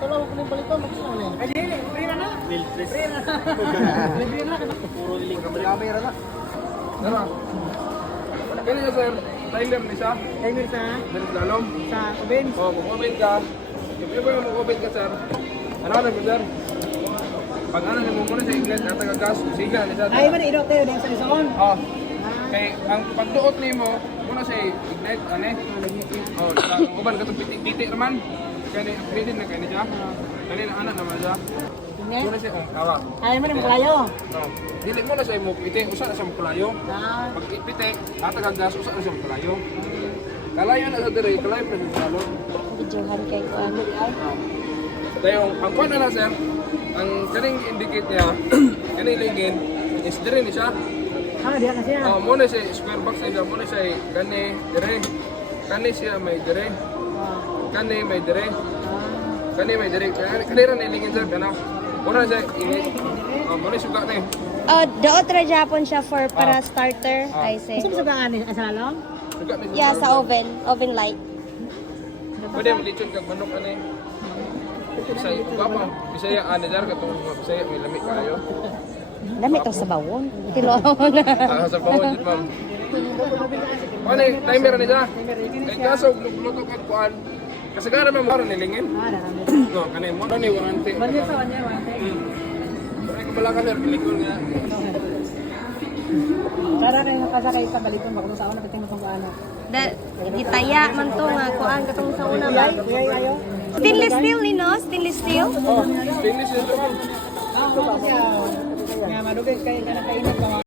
Tulo ko ni balito magsinaw ni. Ay dili, free na. Free na. Free na. Puro link camera na. Dara. Kani na sir, timer ni siya. Timer sa Lalom. sa Ubin. Oh, mag-comment ka. If ever mag-comment ka sir. Ano na mo sir? Pag ano mo muna sa English, natagagas, siga ni siya. Ay man iro tayo din sa lison. Oh. Kay ang pagduot nimo, muna sa ignite ane. Oh, ang uban katong pitik-pitik naman. Kani upgraded na kani siya. Kani na anak naman siya. Muna siya ang kawa. Ay man mo kalayo. Oh. Dili mo na sa imo pitik, usa na sa kulayo. Ah, Pag ipitik, natagagas, usa na sa kulayo. Kalayo na sa dire, kalayo na sa salon. Videohan kay ko ano ay. Dahil ang kuwan na sir, ang kaning indicate niya, kaning ligin, is dire ni siya. diyan na siya. Muna siya square box nila, muna siya kani dire. Kani siya may dire. Kani may dire. Kani may dire. Kani ra nilingin sir, kana. Muna siya init. Muna suga na Doot ra Japon siya for para starter, I say. Gusto mo sugaan ni sa lalong? Suga na Yeah, sa oven light. Pwede mo lechon kag manok ani. Bisaya, gapa. Bisaya ani dar katong Bisaya may lamig kayo. Dami to sa bawon. Tinuon na. Sa bawon jud ma'am. Ano timer ni siya? Kay kaso luto kag kuan. Kasagaran man mo nilingin. Darami. No, kanay mo ni warranty. Banya sa kanya, wante. Pero ko bala ka sir pelikul nga. Para kayo nakasakay sa balikon bako sa una piting mo ano. Gitaya man to nga kuan katong sa una ba. Iyay ayo. Stainless steel ni no? Stainless steel. Oh, stainless yun ma'am. Nga madugay kayo na kainit ka.